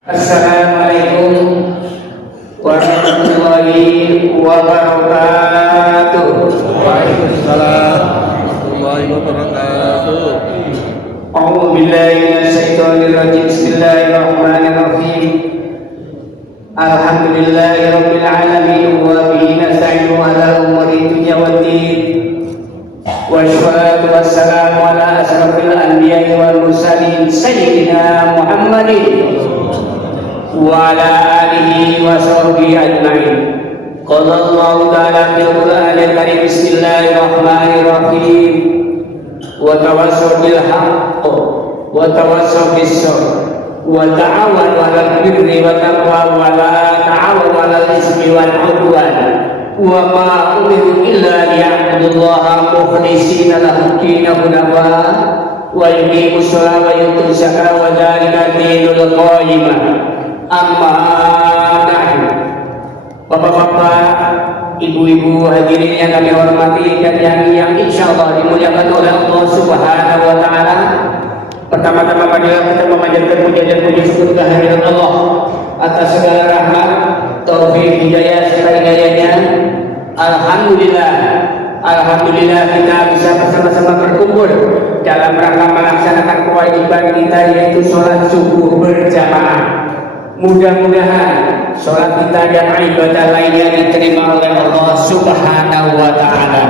Assalamualaikum warahmatullahi wabarakatuh. Waalaikumsalam warahmatullahi wabarakatuh. A'udzu billahi minasyaitonir rajim. Bismillahirrahmanirrahim. Alhamdulillahirabbil alamin wa bihi nasta'inu ala umuri dunya waddin. Wassalatu wassalamu ala asrofil anbiya'i wal mursalin sayyidina Muhammadin wa ala alihi wa sahbihi ajma'in. Qala Allahu ta'ala fil Qur'anil Karim. Bismillahirrahmanirrahim. Wa tawassaw bil haqq wa tawassaw bis sabr wa ta'awanu 'alal birri wa taqwa wa la ta'awanu 'alal ismi wal 'udwan. Wa ma umiru illa liya'budullaha mukhlishina lahu-d-din hunafa wa yuqimus sholata wa yutuz zakata wa dzalika dinul qayyim. Amma ba'du. Bapak-bapak, ibu-ibu hadirin yang kami hormati dan yang insyaallah dimuliakan oleh Allah Subhanahu wa taala. Pertama-tama marilah kita memanjatkan puja dan puji syukur kehadirat Allah atas segala rahmat, taufik, hidayah serta hidayahnya. Alhamdulillah kita bisa bersama-sama berkumpul dalam rangka melaksanakan kewajiban kita, yaitu sholat subuh berjamaah. Mudah-mudahan sholat kita dan ibadah lainnya diterima oleh Allah Subhanahu wa ta'ala.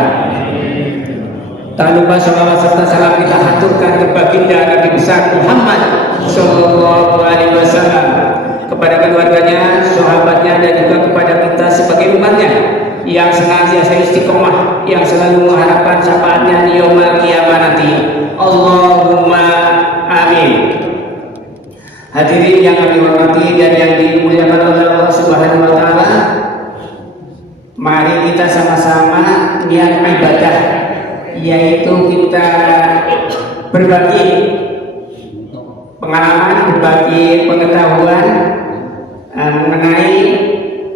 Tak lupa sholawat serta salam kita haturkan ke baginda Nabi besar Muhammad sallallahu alaihi wasallam, kepada keluarganya, sahabatnya, dan juga kepada kita sebagai umatnya yang senantiasa istiqomah, yang selalu mengharapkan syafaatnya di yaumul qiyamah nanti. Allahumma amin. Hadirin yang kami hormati dan yang dimuliakan oleh Allah Subhanahu wa taala, mari kita sama-sama niat ibadah, yaitu kita berbagi pengalaman, berbagi pengetahuan mengenai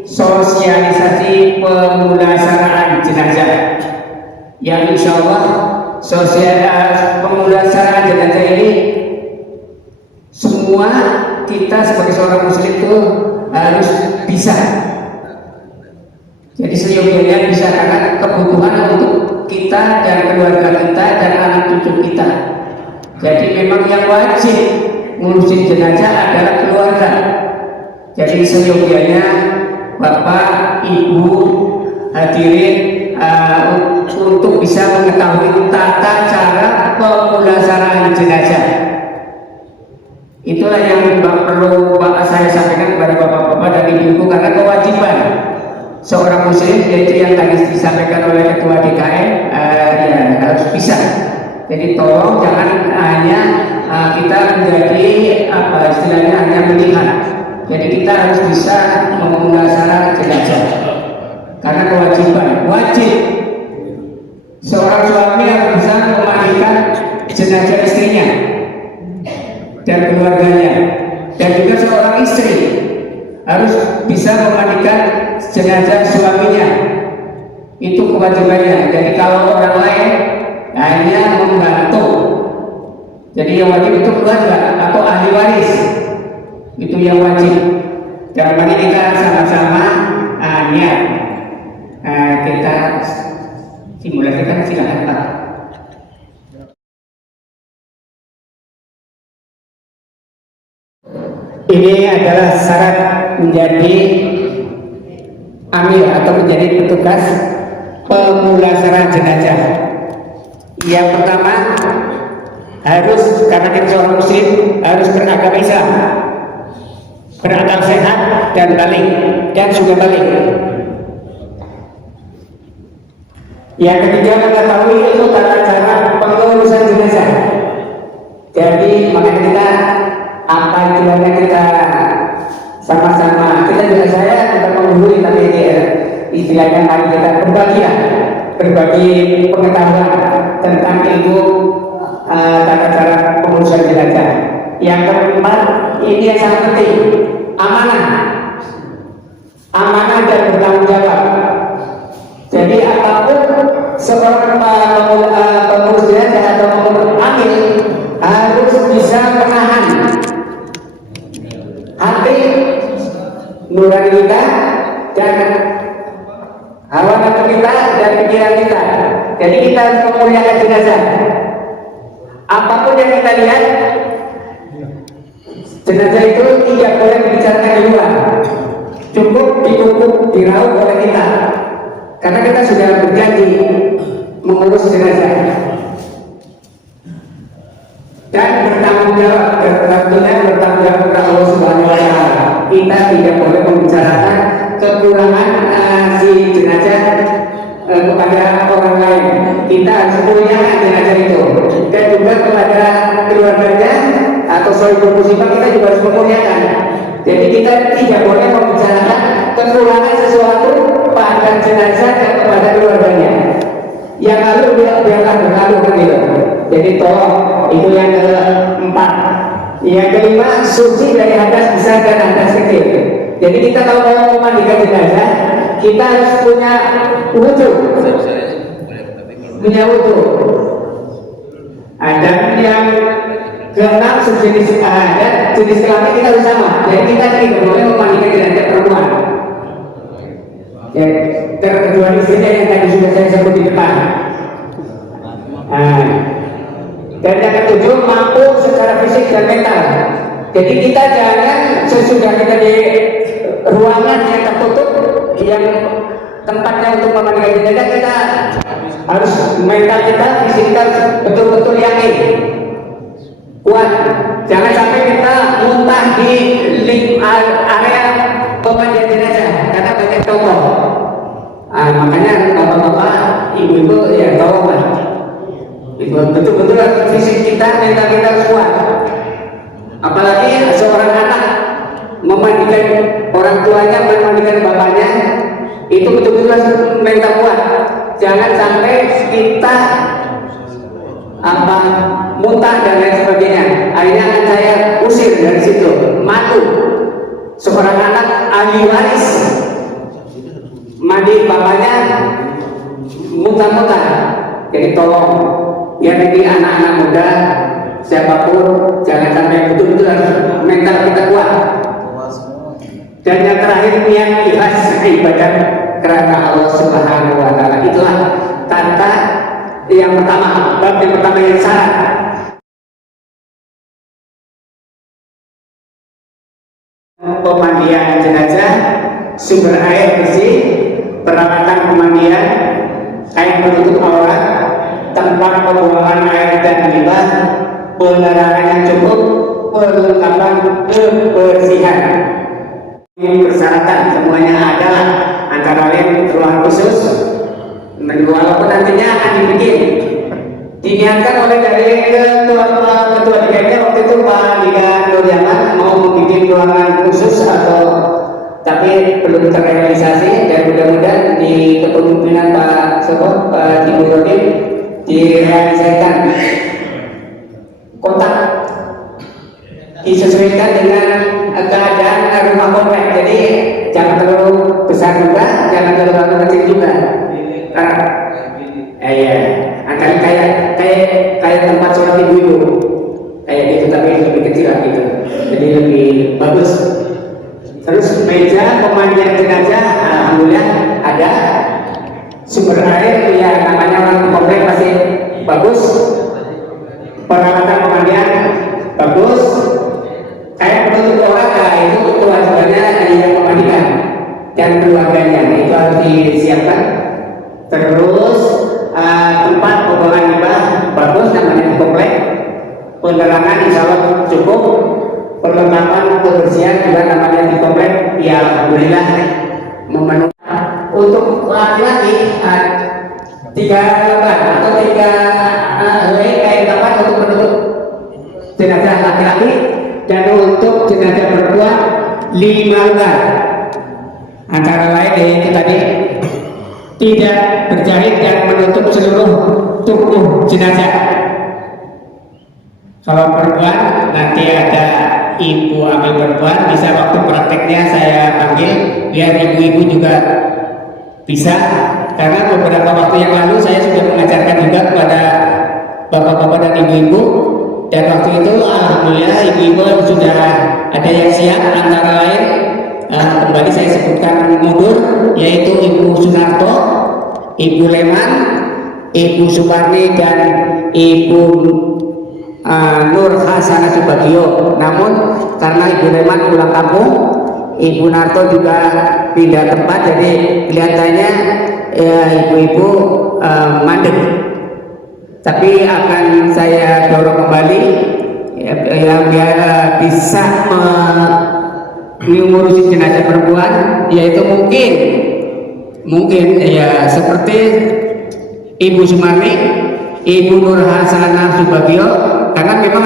sosialisasi pemulasaraan jenazah, yang insya Allah pemulasaraan jenazah ini semua kita sebagai seorang muslim itu harus bisa. Jadi seyogianya bisa, karena kebutuhan untuk kita dan keluarga kita dan anak cucu kita. Jadi memang yang wajib ngurusin jenazah adalah keluarga. Jadi seyogianya Bapak, Ibu, hadirin untuk bisa mengetahui tata cara pemulasaraan jenazah. Itulah yang perlu saya sampaikan kepada bapak-bapak dan ibu-ibu, karena kewajiban seorang muslim, yaitu yang tadi disampaikan oleh ketua DKM, ya harus bisa. Jadi tolong jangan hanya kita menjadi istilahnya hanya melihat. Jadi kita harus bisa memulasaraan jenazah, karena kewajiban, wajib seorang suami harus bisa memandikan jenazah istrinya dan keluarganya, dan juga seorang istri harus bisa memandikan jenazah suaminya. Itu kewajibannya. Jadi kalau orang lain hanya membantu, jadi yang wajib itu keluarga atau ahli waris, itu yang wajib. Dan mari kita sama-sama niat kita simulasikan. Silakan Pak. Ini adalah syarat menjadi amil atau menjadi petugas pemulasaraan jenazah. Yang pertama, harus, karena kita seorang muslim, harus beragama Islam, berakal sehat dan balik, dan sudah balik. Yang ketiga, mengetahui itu tata cara pengurusan jenazah. Jadi makanya kita istilahnya kita sama-sama, kita juga kita menghubungi, tapi istilahnya mari kita berbagi pengetahuan tentang ilmu tata cara pengurusan jenazah. Yang keempat, ini yang sangat penting, amanah dan bertanggung jawab. Jadi apapun seorang pengurus jenazah atau pengurus amil harus bisa menahan hati nurani kita dan hawa nafsu kita dan pikiran kita. Jadi kita harus memuliakan jenazah. Apapun yang kita lihat, jenazah itu tidak boleh dibicarakan di luar, cukup ditutup diraup oleh kita, karena kita sudah berjanji mengurus jenazah dan bertanggung jawab, tentunya bertanggung jawab kepada Allah Subhanahu Wa Taala. Kita tidak boleh membicarakan kekurangan si jenazah kepada orang lain. Kita harus muliakan jenazah itu, dan juga kepada keluarganya atau sohibul musibah kita juga harus memuliakan. Jadi kita tidak boleh membicarakan kekurangan sesuatu pada jenazah dan kepada keluarganya. Yang lalu biarlah berlalu kan gitu. Jadi tolong, itu yang keempat. Yang kelima, suci dari hadas besar dan hadas kecil. Jadi kita kalau mau memandikan jenazah, kita harus punya wudhu. Punya wudhu. Dan yang keenam, sejenis dan jenis kelamin kita harus sama. Jadi kita tidak boleh memandikan jenazah perempuan. Ya, terkecuali saja yang tadi sudah saya sebut di depan. Dan yang ketujuh, mampu secara fisik dan mental. Jadi kita jangan sesudah kita di ruangan yang tertutup, yang tempatnya untuk memandikan jenazah, kita harus mental kita, fisik kita betul-betul yakin, kuat. Jangan sampai kita muntah di area pemandian jenazah karena banyak tokoh. Makanya bapak-bapak, ibu-ibu ya tolong lah. Betul-betul fisik kita, mental kita harus kuat. Apalagi seorang anak memandikan orang tuanya, memandikan bapaknya, itu betul-betul harus mental kuat. Jangan sampai kita muntah dan lain sebagainya. Akhirnya akan saya usir dari situ. Malu seorang anak ahli waris mandi bapaknya muntah-muntah. Jadi tolong, biar ini anak-anak muda siapapun jangan sampai, betul-betul harus mental kita kuat. Dan yang terakhir, niat ikhlas ibadah karena Allah Subhanahu Wa Taala. Itulah kata yang pertama, bab yang pertama yang syarat. Pemandian jenazah, sumber air bersih, peralatan pemandian, kain penutup aurat, tempat pembuangan air dan limbah, penerangan yang cukup, perlengkapan kebersihan. Ini persyaratan semuanya adalah antara lain ruang khusus, walaupun nantinya akan dibikin, diniatkan oleh dari ketua DKI waktu itu Pak Dika Nur Yaman mau membuat ruangan khusus tapi belum terrealisasi, dan mudah-mudahan di kepemimpinan Pak Ibu Rodin direalisasikan kotak disesuaikan dengan keadaan rumah komplek. Jadi jangan terlalu besar juga, jangan terlalu kecil juga. Antara kayak tempat sholat ibu-ibu, kayak gitu, tapi lebih kecil lah gitu. Jadi lebih bagus. Terus meja pemandian jenazah, alhamdulillah ada. Sumber air yang namanya orang komplek masih bagus. Peralatan pemandian bagus. Kayak penutup orang, itu kewajibannya yang memandikan dan keluarganya, itu harus disiapkan. Terus tempat pembuangan limbah bagus, namanya di komplek. Penerangan insya Allah cukup. Perlengkapan kebersihan juga namanya di komplek, ya alhamdulillah memenuhi. Untuk laki-laki 3 lembar atau 3 helai kain kafan untuk menutup jenazah laki-laki, dan untuk jenazah perempuan 5 lembar. Antara lain yaitu tadi tidak berjahit dan menutup seluruh tubuh jenazah. Kalau perempuan nanti ada ibu ambil perempuan, bisa waktu prakteknya saya panggil biar ibu-ibu juga bisa, karena beberapa waktu yang lalu saya sudah mengajarkan juga kepada bapak-bapak dan ibu-ibu, Dan waktu itu alhamdulillah ibu-ibu sudah ada yang siap, antara lain kembali saya sebutkan mundur, yaitu Ibu Sunarto, Ibu Leman, Ibu Suparni, dan Ibu Nur Hasanah Subagio. Namun karena Ibu Leman pulang kampung, Ibu Narto juga pindah tempat, jadi kelihatannya ibu-ibu mandek. Tapi akan saya dorong kembali yang biar bisa mengurusi jenazah perempuan, yaitu mungkin ya seperti Ibu Sumarni, Ibu Nur Hasanah Subagio, karena memang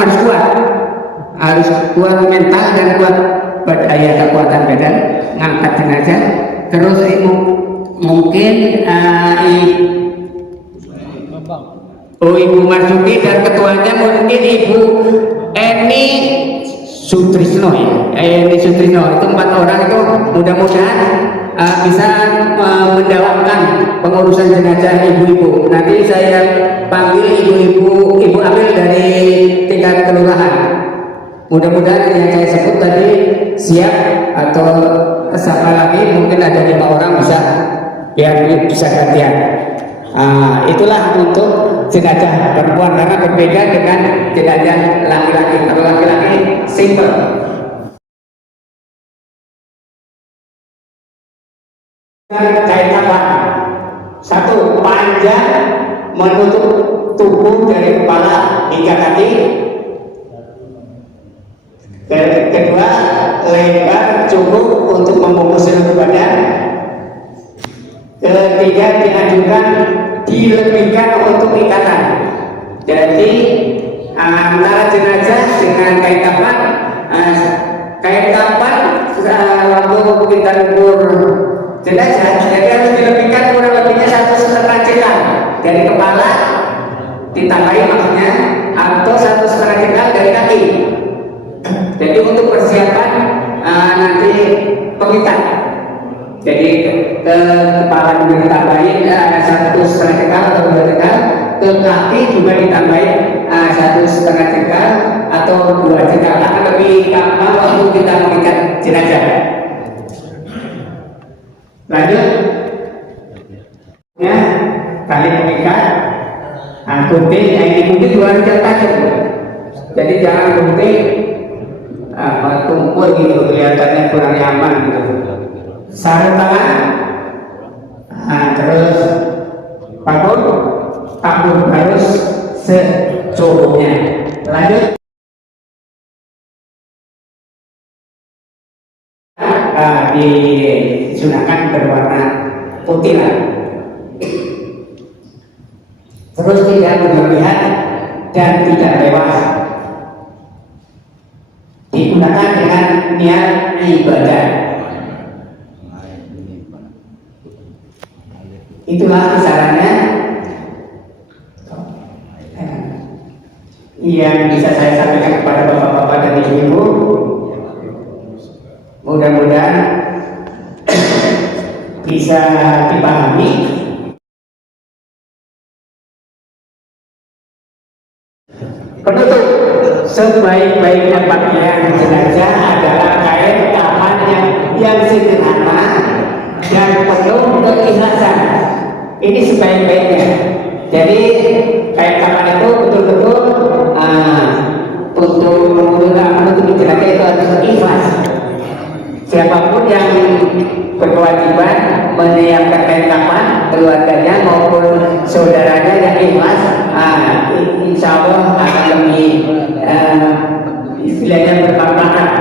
harus kuat mental dan kuat berdaya kekuatan badan ngangkat jenazah. Terus mungkin Ibu Marzuki, dan ketuanya mungkin Ibu Eni Sutrisno ya. Eni Sutrisno, itu 4 orang itu mudah-mudahan bisa mendalamkan pengurusan jenazah ibu-ibu. Nanti saya panggil ibu ambil dari tingkat kelurahan. Mudah-mudahan yang saya sebut tadi siap, atau siapa lagi mungkin ada 5 orang bisa, biar bisa gantian. Itulah untuk jenazah perempuan, karena berbeda dengan jenazah laki-laki. Kalau laki-laki simple. Kain kafan, 1 panjang menutup tubuh dari kepala hingga kaki. Kedua, lebar cukup untuk membungkus seluruh badan. Ketiga, dianjurkan dilebihkan untuk ikatan. Jadi antara jenazah dengan kain kafan, waktu kita ukur jenazah, jadi harus dilebihkan kurang lebihnya 1,5 jengkal dari kepala ditambahi maksudnya, atau 1,5 jengkal dari kaki. Jadi untuk persiapan nanti pengikat, jadi ke kepala juga ditambahin 1,5 jengkal atau 2 jengkal, ke kaki juga ditambahin 1,5 jengkal atau 2 jengkal, akan lebih gampang waktu kita mengikat jenazah. Lanjut ya, tali pengikat, gunting. Ini gunting 2 hari tajam, jadi jangan gunting tumpul gitu, kelihatannya kurang nyaman gitu. Sarung tangan, terus tabur harus secukupnya. Lanjut, disunahkan berwarna putih lah. Terus tidak berlebihan dan tidak mewah. Digunakan dengan niat ibadah. Itulah kisarannya yang bisa saya sampaikan kepada bapak-bapak dan ibu-ibu. Mudah-mudahan bisa dipahami. Penutup, sebaik-baiknya pakaian jenazah adalah kain kafan yang sederhana dan penuh keikhlasan. Ini sebaik-baiknya. Jadi kain kafan itu betul-betul untuk menutupi jenazah itu harus ikhlas. Siapapun yang berkewajiban menyiapkan kain kafan, keluarganya maupun saudaranya yang ikhlas, insya Allah akan lebih istilahnya bermanfaat,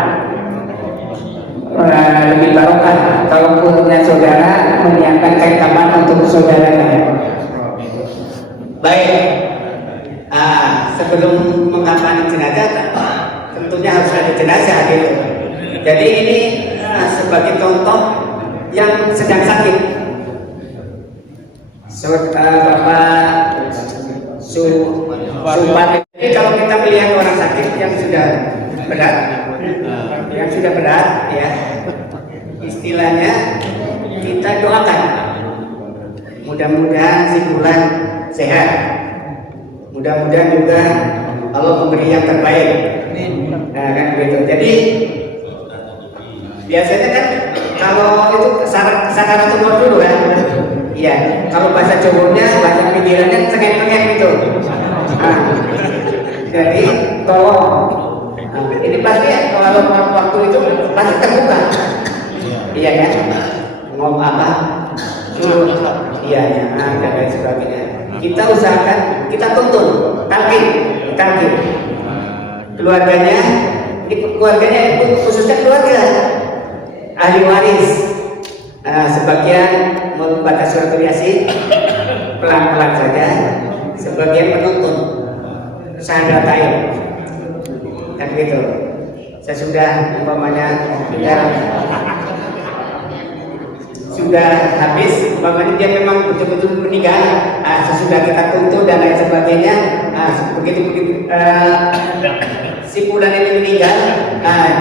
lebih barokah kalau punya saudara menyiapkan kain kafan untuk saudaranya. Baik, sebelum mengkafani jenazah tentunya harus ada jenazah gitu. Jadi ini sebagai contoh yang sedang sakit. Bapak Suparni. Jadi kalau kita melihat orang sakit yang sudah berat, ya, istilahnya kita doakan. Mudah-mudahan si bulan sehat. Mudah-mudahan juga Allah memberi yang terbaik. Nah, kan begitu. Jadi biasanya kan kalau itu sakaratul maut dulu kan. Iya, kalau bahasa Jawanya, bahasa pikirannya cengeng-cengeng gitu. Nah, jadi tolong. Nah, ini pasti kalau waktu itu pasti terbuka. Iya kan? Ngomong apa? Iya ya, dan lain sebagainya. Kita usahakan, kita tuntun, talqin. Keluarganya itu khususnya keluarga ahli waris. Sebagian membaca surat Yasin pelan-pelan saja, sebagian menuntun syahadatain. Kan gitu. Sesudah umpamanya sudah habis, umpamanya dia memang betul-betul meninggal, sesudah kita tuntun dan lain sebagainya, begitu si fulan ini meninggal,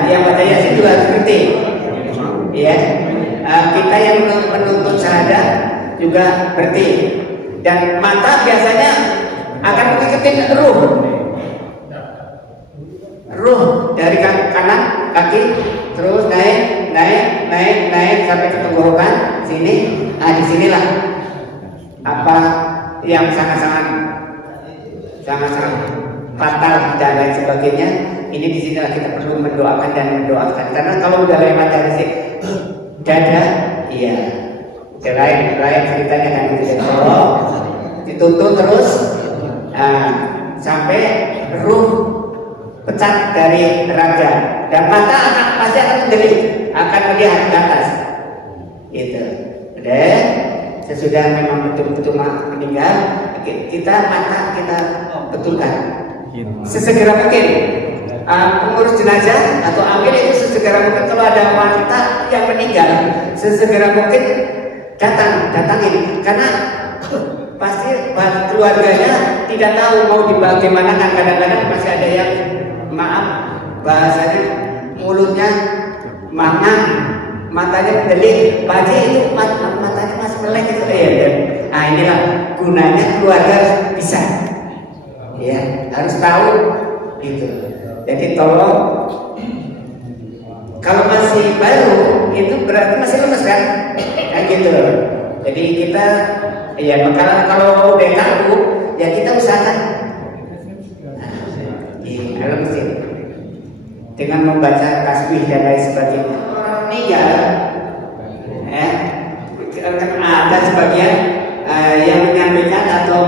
yang baca Yasin juga harus ngerti, ya. Kita yang menuntut syahadat juga ngerti, dan mata biasanya akan mengikuti ruh dari kanan kaki terus naik sampai ke tenggorokan sini. Disinilah apa yang sangat fatal dan lain sebagainya. Ini disinilah kita perlu mendoakan karena kalau udah lewat dari sini dada, iya, lain ceritanya kan gitu. Dituntun terus sampai ruh pecah dari raga, dan mata pasti akan mendelik, akan melihat ke atas, gitu. Dan sesudah memang betul-betul meninggal, mata kita betulkan sesegera mungkin. Pengurus jenazah atau amil itu sesegera mungkin, kalau ada wanita yang meninggal sesegera mungkin datangin, karena pasti keluarganya tidak tahu mau dibagaimanakan. Kadang-kadang masih ada yang maaf bahasanya mulutnya mangan, matanya mendelik, pasti itu matanya masih melek itu ya. Nah, inilah gunanya keluarga bisa, ya, harus tahu gitu. Jadi tolong, kalau masih baru itu berarti masih lemes kan, gitu. Jadi kita, ya, kalau udah tahu, ya kita usahakan di dalam mesin dengan membaca tasbih dan lain sebagainya. Orang meninggal, ada sebagian yang menyampaikan atau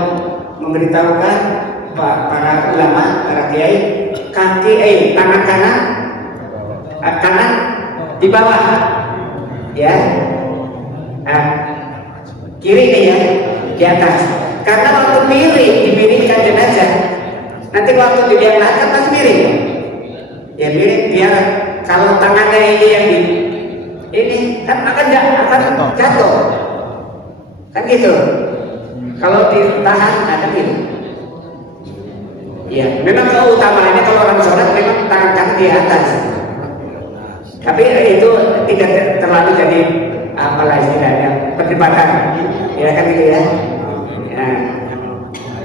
memberitahukan para ulama, para kiai, tangan kanan di bawah, ya, kiri nih ya di atas. Karena waktu dimiringkan jenazah, nanti waktu diangkat masih miring, ya miring biar kalau tangannya ini yang ini kan akan jatuh, kan gitu. Kalau ditahan ada gitu. Ya, memang keutamaannya kalau orang sholat memang tangan kanan di atas. Tapi itu tidak terlalu jadi apalah istilahnya perdebatan, ya kan gitu ya.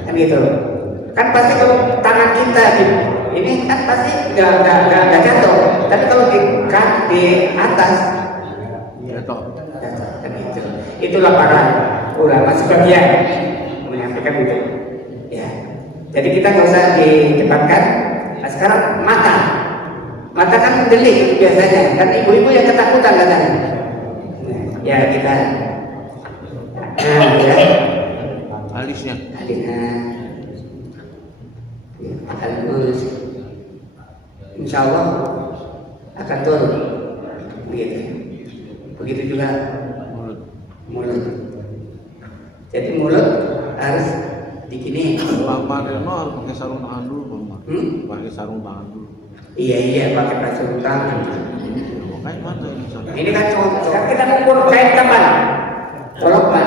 Kan gitu. Kan pasti kalau tangan kita ini kan pasti nggak jatuh. Tapi kalau di atas jatuh. Kan gitu. Itulah para ulama sebagian menyampaikan gitu. Ya. Jadi kita nggak usah didebatkan. Nah, sekarang mata kan mendelik biasanya, kan ibu-ibu yang ketakutan katanya. Ya kita, ya. Alisnya. Halus, insya Allah akan turun. Begitu juga mulut. Jadi mulut harus digini. Pak Reno harus pakai sarung tangan dulu, Pak. Pakai sarung tangan dulu. Iya, pakai sarung tangan. Kayak mana ini? Ini kan sekarang kita mengukur kain kapan? Colokan.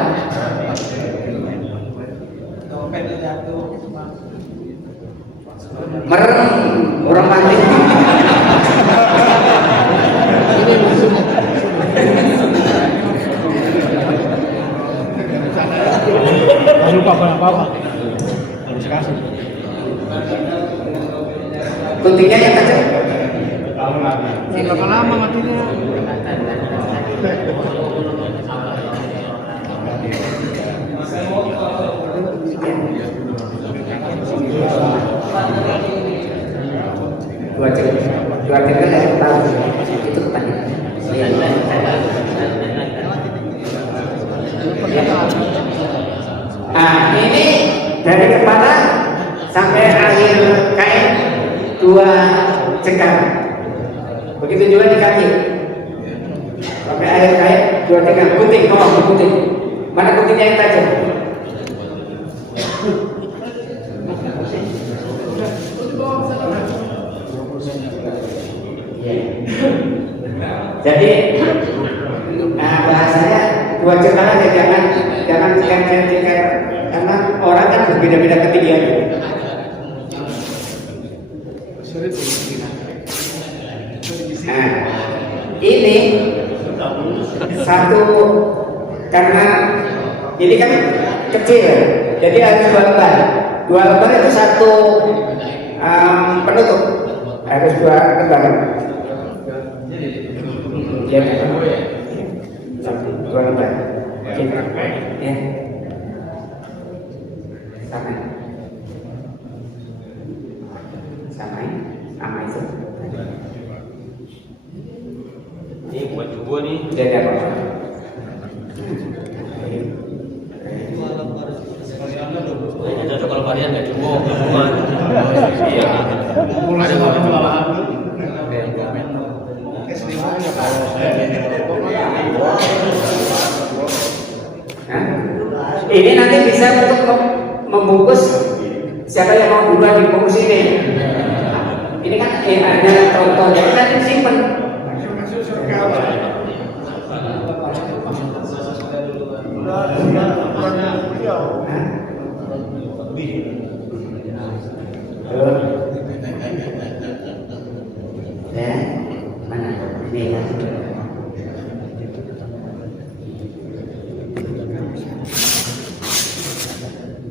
Merem orang mati. Lupa apa-apa harus kasih. Guntingnya yang tajam. Berapa lama matinya? Dua jam kan saya tahu itu tadi. Nah ini dari kepala sampai akhir kain 2 cengkang. Begitu juga di kaki sampai akhir kain 2 cengkang. Gunting, gunting. Mana guntingnya yang tajam? Jadi bahasanya 2 cengkang aja, jangan cengkang karena orang kan berbeda-beda ketinggian. Nah, ini satu karena ini kan kecil, jadi harus 2 lembar. 2 lembar itu satu penutup, harus 2 lembar. Ya, 2 lembar. Ya, sama itu. Ini buat juga nih. Dia ada apa? Ini cocok kalau varian nggak cukup. Iya. Ada ini nanti bisa untuk membungkus siapa yang mau duluan dibungkus ini. Ini kan hanya contoh, jadi nanti simpen. Ya, mana? Ini kan.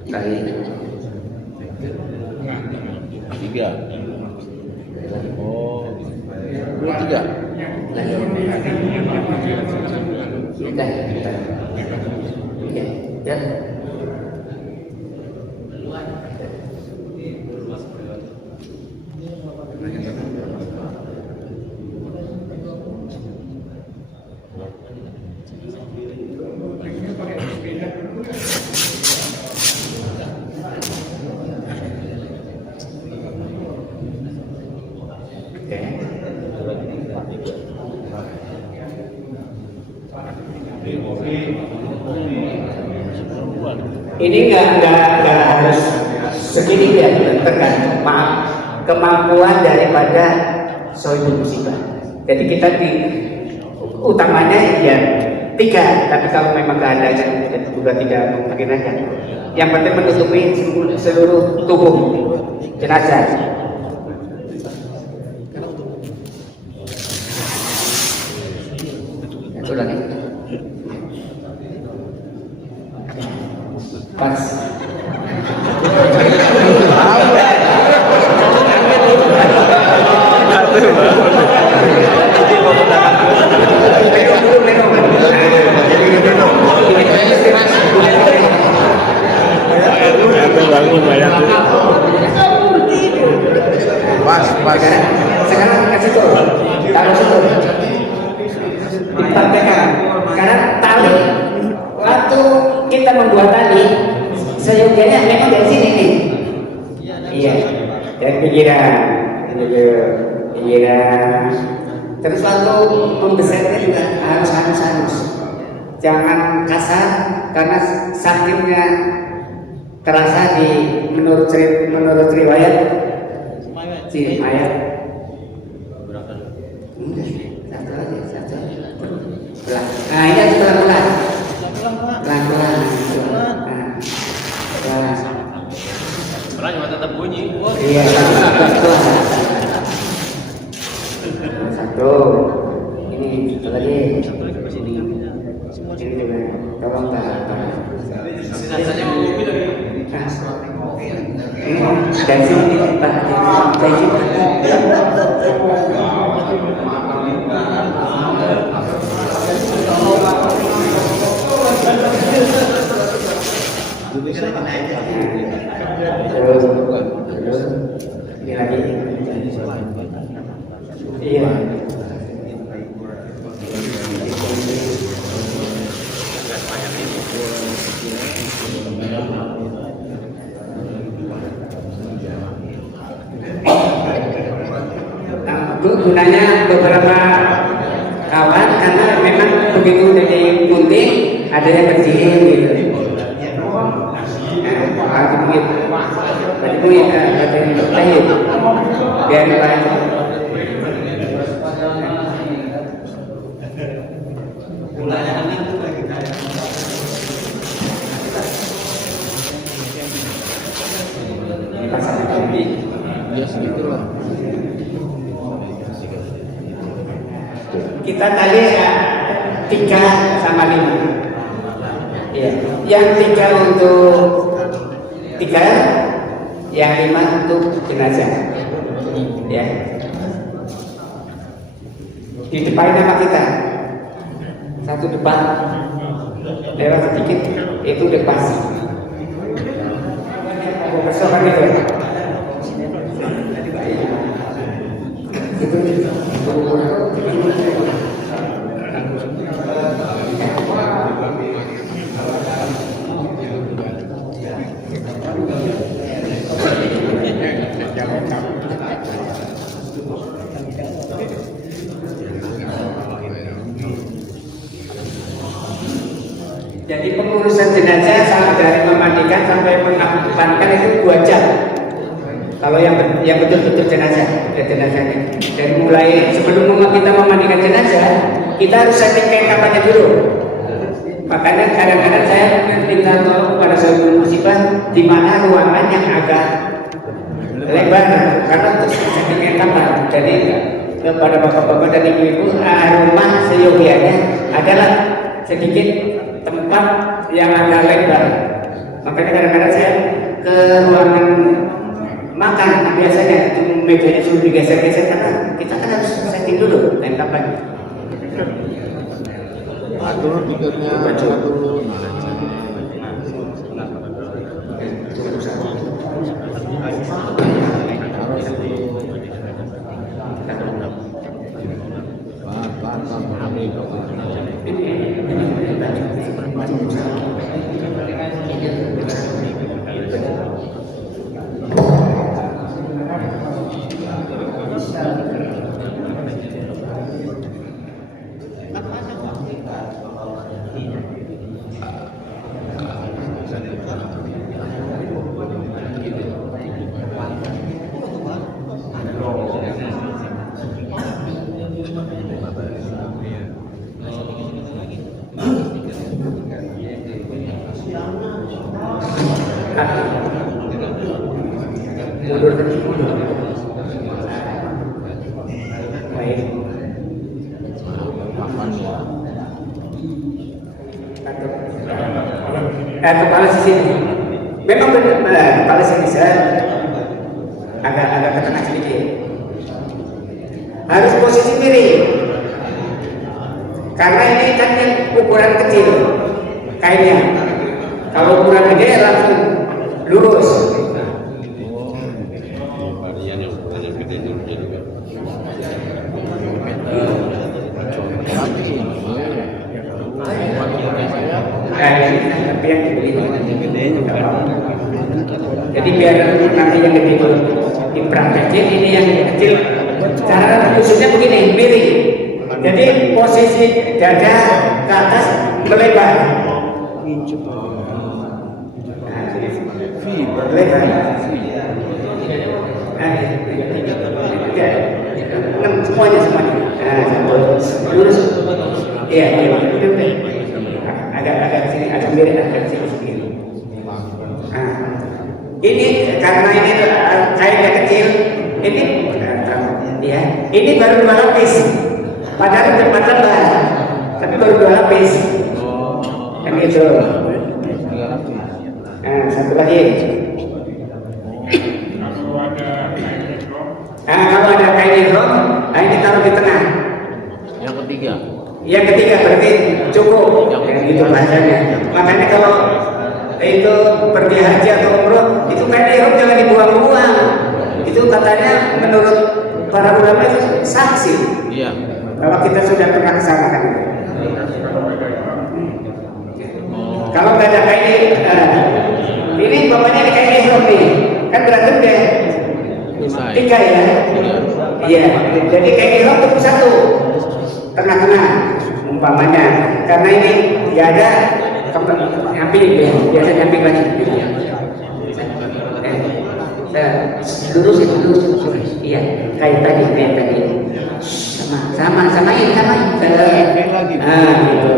Kali 3. Oh, 23. Ya. Ini nggak harus segini ya, tergantung kemampuan daripada sohibul musibah. Jadi kita utamanya ya 3, tapi kalau memang keadaan juga tidak memungkinkan, yang penting menutupi seluruh tubuh jenazah. Itu lagi. Pas. Pas. Sekarang kasih tuh, taruh situ. Dipraktekkan. Karena tali waktu kita membuat tali seyogianya memang dari sini nih. Iya, dari pinggiran. Terus waktu membesarnya juga harus halus. Jangan kasar karena sakitnya terasa di menurut riwayat si mayat. Satu. Nah ini harus pelan-pelan. Pelan cuma tetap bunyi. Iya, satu. Ini satu lagi. Ini juga. Tolong Sisanya mau kopi lagi. dari sini Pak. Dari sini. Terus ini lagi. Iya. Gunanya beberapa kawan karena memang begitu jadi gunting ada yang kecil gitu. Berarti itu ya ada yang bertahun biar lain. Kita tadi 3 sama 5. Ya, yang 3 untuk 3, yang 5 untuk jenazah. Ya. Di depan nama kita. Satu depan. Lewat sedikit itu udah pas. Bersama gitu. Itu jadi pengurusan jenazah sampai dari memandikan sampai mengamankan itu 2 jam. Kalau yang betul-betul jenazahnya dari mulai sebelum kita memandikan jenazah kita harus setting kapannya dulu. Makanya kadang-kadang saya minta tolong kepada saudara musibah di mana ruangan yang agak lebar karena untuk setting kapan. Jadi kepada bapak-bapak dan ibu-ibu rumah seyogianya adalah sedikit tempat yang agak lebar. Makanya kadang-kadang saya ke ruangan makan biasanya itu mejanya sudah digeser-geser karena kita kan harus setting dulu dan kapan. Atur tiketnya, atur. Kepala sisi ini memang benar kepala sini bisa agak ke tengah sedikit, harus posisi miring karena ini kan yang ukuran kecil kainnya, kalau ukuran gede langsung lurus. Tapi yang dibeli jadi biar nanti yang gede itu dipraktekin, ini yang kecil cara khususnya begini miring, jadi posisi dada ke atas melebar, melebar semuanya lurus, iya agak sini, agak miring, agak sini sedikit. Ini karena ini kainnya kecil, ini ya, ini baru 2 lapis, padahal tempat lebar, tapi baru 2 lapis, yang itu. Satu lagi. Nah, kalau ada kain ihram, nah ini taruh di tengah. Yang ketiga. Yang ketiga berarti cukup, ya, gitu bahasanya. Makanya kalau itu pergi haji atau umroh, itu kain ihram jangan dibuang-buang. Itu katanya menurut para ulama itu saksi. Iya. Kalau kita sudah pernah kesana kan. Kalau nggak ada kain, ini bapaknya di kain ihram nih, kan berarti udah tiga ya. Iya. Jadi kain ihram itu satu, tengah-tengah umpamanya. Karena ini nggak ada nyamping, ya. Biasa nyamping lagi. Lurus. Iya, kayak tadi. Samain. Gitu.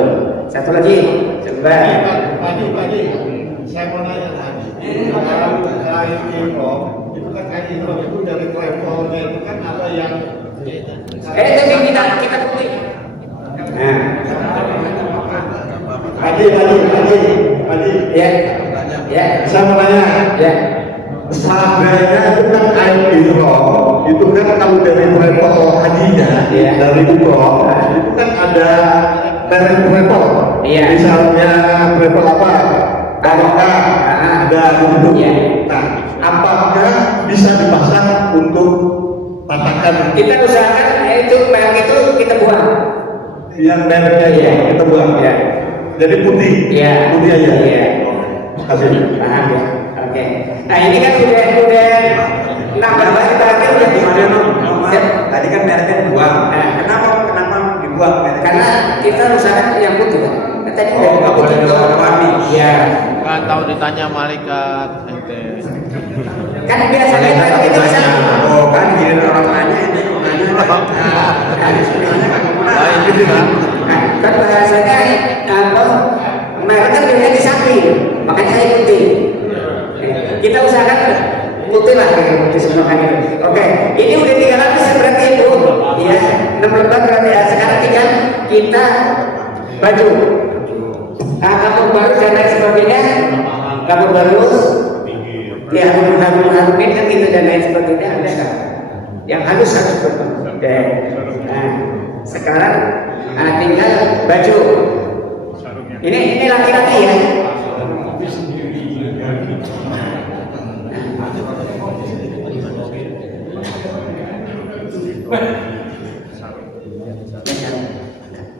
Satu lagi, coba. Pagi, saya mau nanya tadi. Kalau kain ihram, itu kan kain ihram itu dari levelnya itu kan ada yang Tapi kita putih. Nah. Pagi. Ya. Saya mau nanya. Ya. Seandainya itu kan kain ihram, itu kan kalau dari level hajinya, Iya. dari umroh, itu kan ada level. Iya. Misalnya level apa? Apakah ada bentuk? Iya. Nah, apakah bisa dipasang untuk patakan Kita usahakan itu merek itu kita buang. yang mereknya Iya. kita buang? Iya. Jadi putih. Iya. Putih aja. Iya. Makasih. Paham ya? Oke. Nah ini kan udah nambah lagi berarti udah gimana no? Tadi kan mereknya dibuang. Nah, Kenapa dibuang? karena kita usahakan yang putih kan. Tadi Oh, nggak boleh putih warna-warni. Iya. Kan tahu ditanya malaikat ente. Kan biasanya kalau kita bisa. Oh kan giliran orang nanya ini Lain gitu kan? Kan bahasanya apa? Merek kan biasanya di samping, makanya saya putih. Kita usahakan putih lah, putih semua gitu. Oke, ini udah 3 lapis berarti ibu. Iya, 6 lembar berarti ya. Sekarang tinggal kita baju. Kapur baru dan lain sebagainya. Kapur baru, ya harum-harumin kan gitu dan lain sebagainya ada kan? Yang halus betul. Oke. Nah, sekarang tinggal baju. Ini laki-laki ya.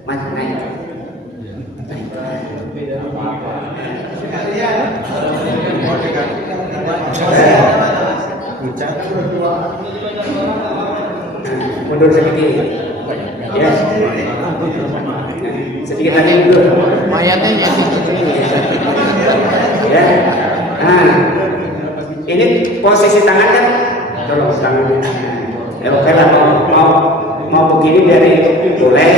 Mas naik. Mundur sedikit. Ya. Sedikit lagi mundur. Mayatnya jadi Ya. Nah, ini posisi tangan kan, tolong tangannya. Ya oke lah, mau begini dari boleh,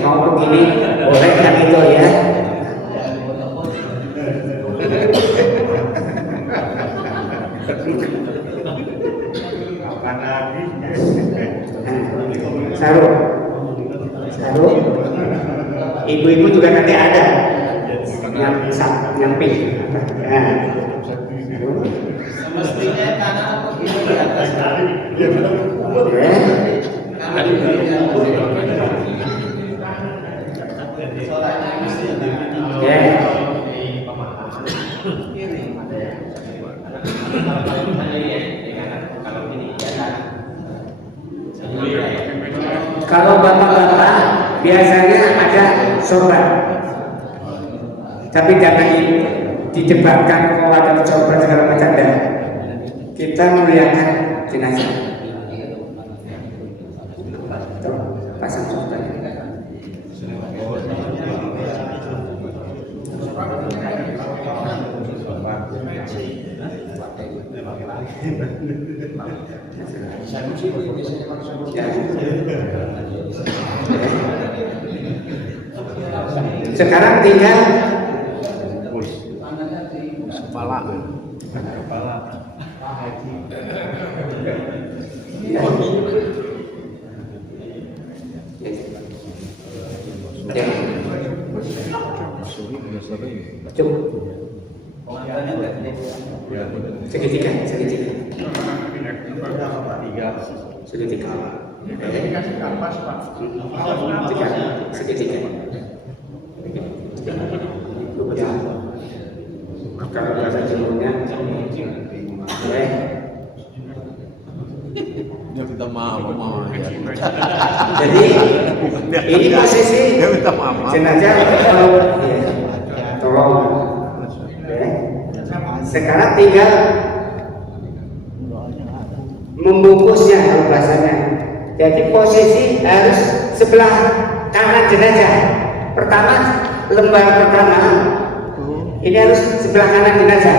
mau begini boleh kan itu ya. Saru. Ibu-ibu juga nanti ada yang nyamping. Nah. Semestinya kanan atau kiri di atas. Ya. Kalau bapak-bapak biasanya ada sorban, tapi jangan didebatkan kalau ada sorban segala macam dan kita melihatkan jenazah. Tuh, pasang sorban. Sekarang tinggal kepala. Cukup. Segitiga. Sudah 3. Dikasih kapas Pak. Segitiga. Ya. Kalau bahasa Jawanya, Dia minta maaf, mau ya. jadi ini posisi Dia minta maaf. jenazah tolong. Sekarang tinggal membungkusnya kalau bahasanya. Jadi posisi harus sebelah kanan jenazah. Pertama lembar pertama ini harus sebelah kanan jenazah.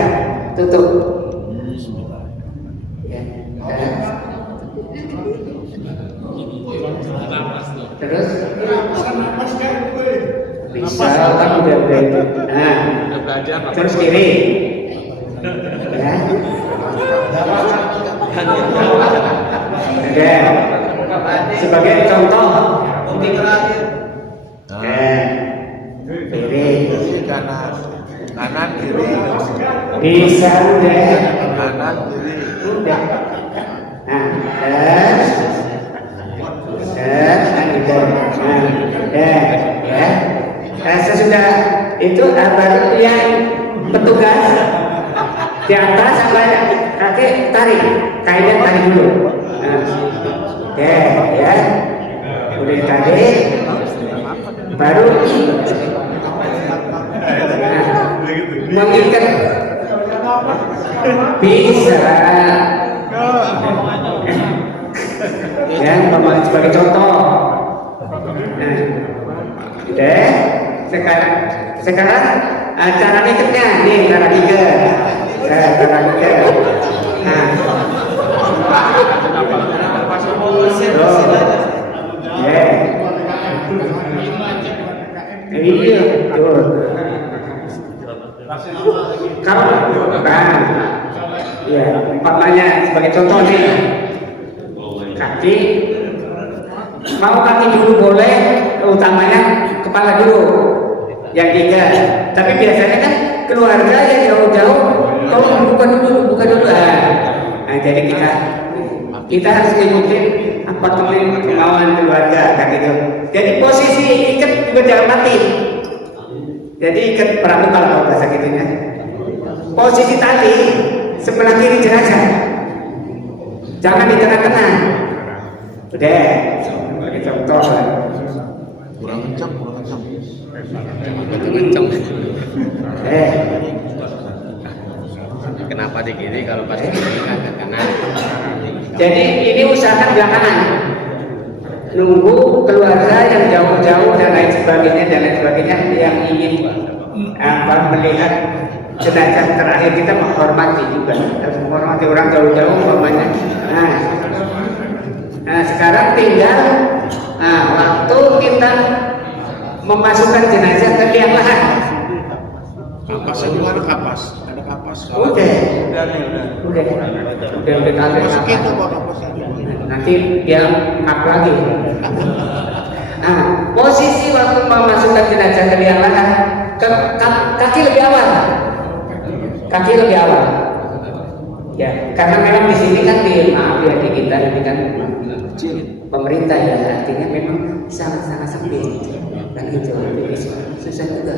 Tutup. Ya. Terus bisa kan udah itu. Nah, terus kiri. Ya. Oke. Sebagai contoh. Kiri. Kanan kiri. Bisa udah. Kanan kiri. Udah. Nah, terus. Gitu. Nah, ya. Sesudah itu baru yang petugas di atas sampai kaki tarik, kainnya tarik dulu. Nah, ya, udah ditarik, baru mengikat bisa. Ya, sebagai contoh. Nah, udah. Sekarang cara ikatnya nih, cara ikat. Cara ikat. Nah, iya, betul. Kalau ya, umpamanya sebagai contoh nih, kaki, mau kaki dulu boleh, utamanya kepala dulu yang tiga. Tapi biasanya kan keluarga yang jauh-jauh, tolong buka dulu. Nah, jadi kita harus ikutin apa kemauan keluarga kan gitu. Jadi posisi ikat juga jangan mati. Jadi ikat perahu kalau bahasa gitunya. Posisi tali sebelah kiri jenazah. Jangan di tengah-tengah. Udah, sebagai contoh. Kurang kencang. Kenapa di kiri kalau pas di kiri kan ke kanan? Jadi ini usahakan belakangan. Nunggu keluarga yang jauh-jauh dan lain sebagainya yang ingin melihat jenazah terakhir. Kita menghormati juga, harus menghormati orang jauh-jauh umpamanya. Nah, sekarang tinggal waktu kita memasukkan jenazah ke liang lahat. Kapasnya juga ada kapas. Ada kapas. Udah Masukin tuh Pak kapasnya. nanti dia ngap lagi. Nah, posisi waktu memasukkan jenazah ke liang lahat, kaki lebih awal. Ya, karena memang di sini kan di kita ini kan pemerintah ya, artinya memang sangat sempit kan gitu. Jadi susah juga.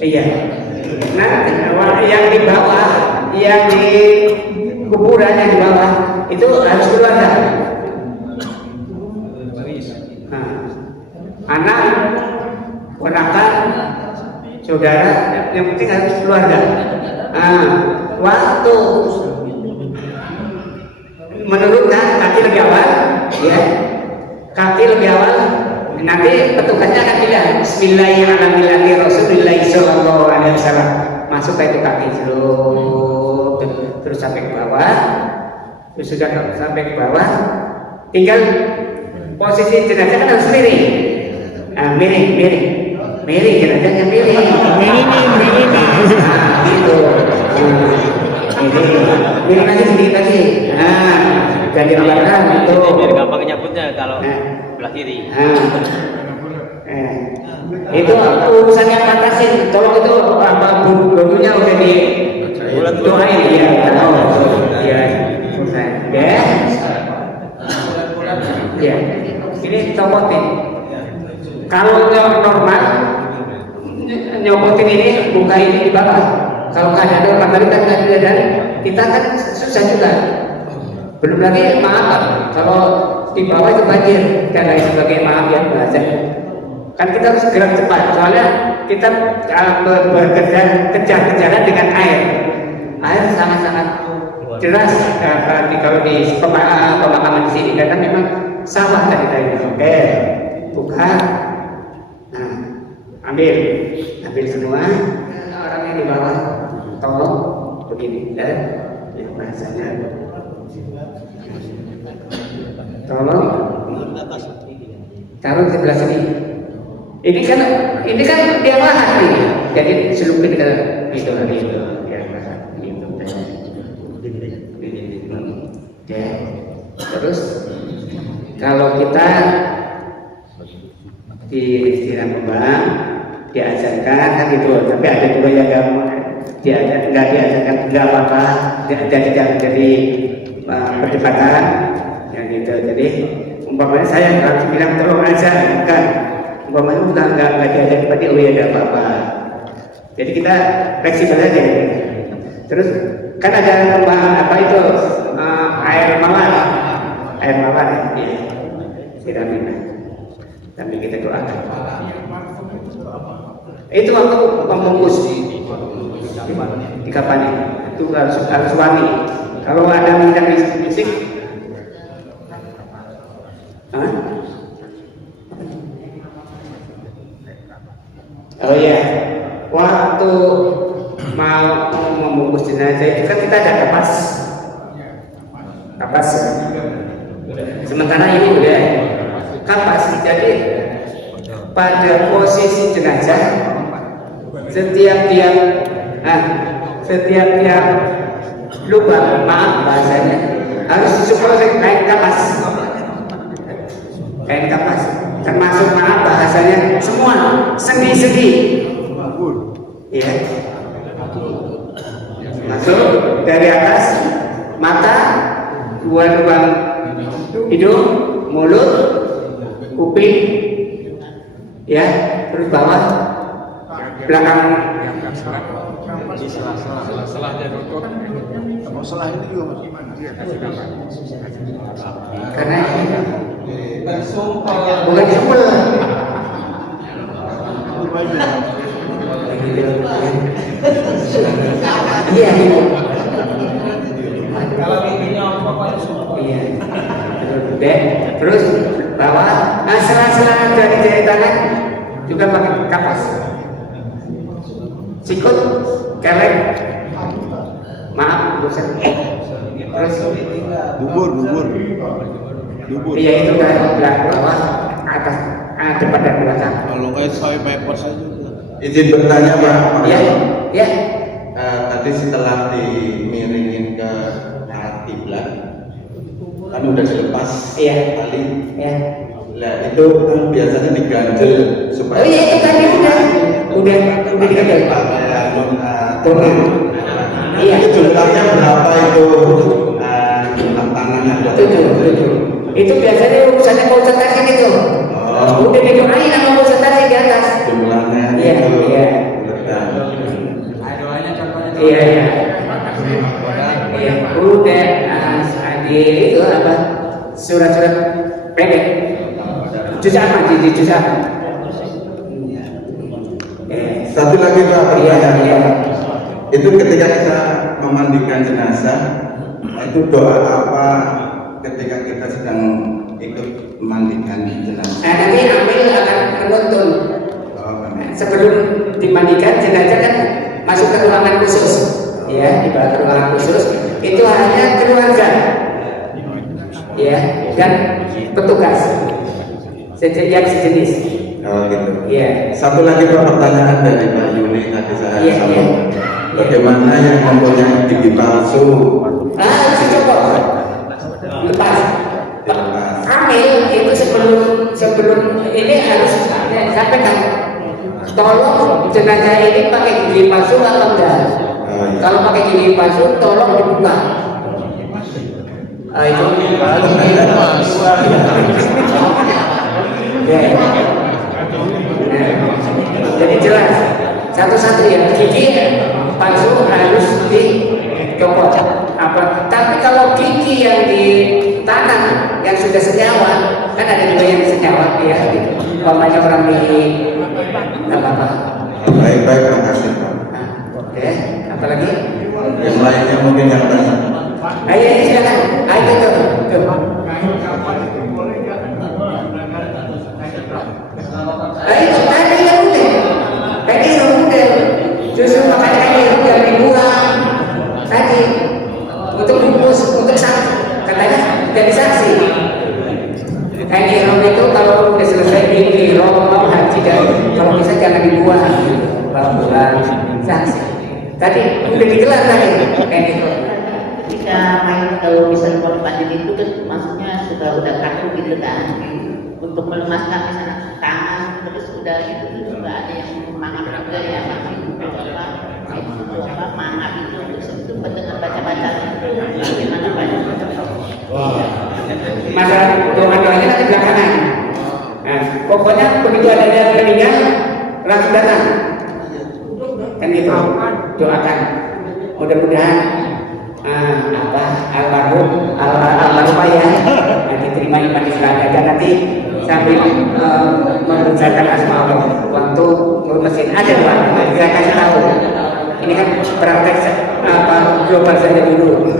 Iya. Nah, yang di bawah, yang di kuburan yang di bawah itu harus keluarga. Nah, anak, ponakan, saudara, yang penting harus keluarga. Nah, waktu menurunkan kaki lebih awal, ya, kaki lebih awal. Nanti petugasnya akan bilang Bismillahirrahmanirrahim Rasulullah sallallahu alaihi wasallam. Masuk ke itu kaki terus sampai ke bawah. Terus sudah sampai ke bawah, tinggal posisi jenazah kan harus miring. Miring jenazahnya miring. Nah, gitu. Miring lagi sedikit lagi. Nah, jadi lembaran itu. Biar gampang nyabutnya kalau belah kiri. Itu urusan yang atasin. Tolong itu apa bukunya udah di doain ya. Ya. Ya. Ya. Ini copotin. Kalau normal nyopotin ini buka ini di bawah. Kalau nggak ada normal tadi kita kan susah juga. Belum lagi maaf kalau di bawah itu banjir dan lain sebagainya, maaf ya bahasa. Kan kita harus gerak cepat soalnya kita kejar-kejaran dengan air. Air sangat-sangat deras kalau di pemakaman di sini karena memang sawah tadi. Oke, buka. Nah, ambil semua orang yang di bawah, tolong begini ya bahasanya. Tolong taruh di sebelah sini. Ini kan dia lahat nih, jadi selupin ke itu lagi itu. Ya. Terus kalau kita di Rampembang diajarkan kan gitu, tapi ada juga yang nggak diajarkan nggak apa-apa, jadi perdebatan yang gitu. Jadi umpamanya saya harus bilang tolong aja, kan umpamanya udah nggak diajarkan tadi, oh ya nggak apa-apa. Jadi kita fleksibel aja. Terus kan ada apa itu air mawar ya, siramin. Sambil kita doakan. Itu waktu membungkus di kapan itu harus wangi. Kalau ada minyak musik, oh ya, waktu mau membungkus jenazah itu kan kita ada kapas. Sementara ini udah kapas, jadi pada posisi jenazah setiap tiap lubang, maaf bahasanya, harus disupport kain kapas, termasuk maaf bahasanya semua sendi ya, masuk dari atas mata, dua lubang hidung, mulut, kuping, ya, terus bawah, belakang. Selah ini juga Karena bukan disumpel. Iya. Kalau giginya apa? Iya. Terus bawah, sela-sela dari jari tangan juga pakai kapas. Sikut, kelek, maaf, bosan. Terus bubur. Iya itu kan bawah, atas, depan dan belakang. Kalau kayak soy paper saja. Izin bertanya Pak. Ya. Tadi setelah dimiringin ke arah kiblat, kan udah dilepas tali. Iya. Nah itu kan biasanya diganjel supaya. Oh iya itu tadi udah diganjel. Turun. Iya. Itu jumlahnya berapa itu? Tanahnya ada. Itu biasanya urusannya Pak Ustadz Hasim itu. Udah didoain sama Pak Ustadz Hasim di atas. Jumlahnya. Iya. Iya. Udah itu apa? Surat-surat pendek. Juzah. Satu lagi Pak pertanyaan. Itu ketika kita memandikan jenazah, itu doa apa ketika kita sedang ikut memandikan jenazah? Nanti ambil akan menuntun. Sebelum dimandikan jenazah kan masuk ke ruangan khusus, ya, di bawah ruangan khusus itu hanya keluarga, ya, dan petugas yang sejenis. Oh gitu. Iya. Satu lagi Pak pertanyaan dari Pak Yuni tadi saya Iya. bagaimana yang mempunyai gigi palsu? Harus dicopot, lepas. Hamil itu sebelum ini harus sampaikan. Tolong jenazah ini pakai gigi palsu atau enggak? Oh, iya. Kalau pakai gigi palsu, tolong dibuka. Itu Mas. ya. Jadi jelas satu-satu ya, gigi palsu harus dicopot. Tapi kalau gigi yang ditanam yang sudah senyawa, kan ada juga yang senyawa ya, umpamanya orang di apa-apa. Baik, makasih Pak. Oke, apa lagi? Yang lainnya mungkin yang lain. Ayo silakan. Ayo tuh. Ayo tadi yang udah. Justru makanya tadi udah dibuang. Tadi untuk bungkus, untuk saksi, katanya jadi saksi. Ihram itu kalau udah selesai ihram haji dan kalau bisa jangan dibuang, bulan saksi. Tadi udah digelar tadi ihram. Ketika main kalau misalnya kalau pandemi itu kan maksudnya udah kaku gitu kan, untuk melemaskan misalnya tangan terus udah itu juga ada yang mangap juga ya masih mangap itu untuk dengan baca-baca itu gimana Pak? Masalah doa-doanya nanti belakangan. Nah, pokoknya begitu ada meninggal langsung datang. Kan gitu. Doakan. Mudah-mudahan almarhum ya yang diterima iman Islam aja nanti sambil mengucapkan asma Allah waktu mesin ada doa kita kasih tahu. Ini kan praktek global saja dulu.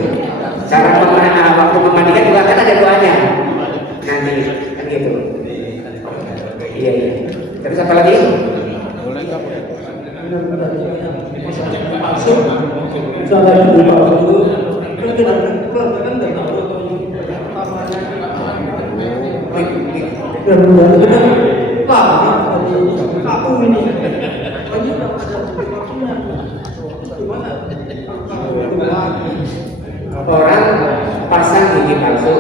Cara waktu memandikan juga kan ada doanya nanti kan gitu. Iya. Terus apa lagi? Boleh nggak? Orang pasang gigi palsu,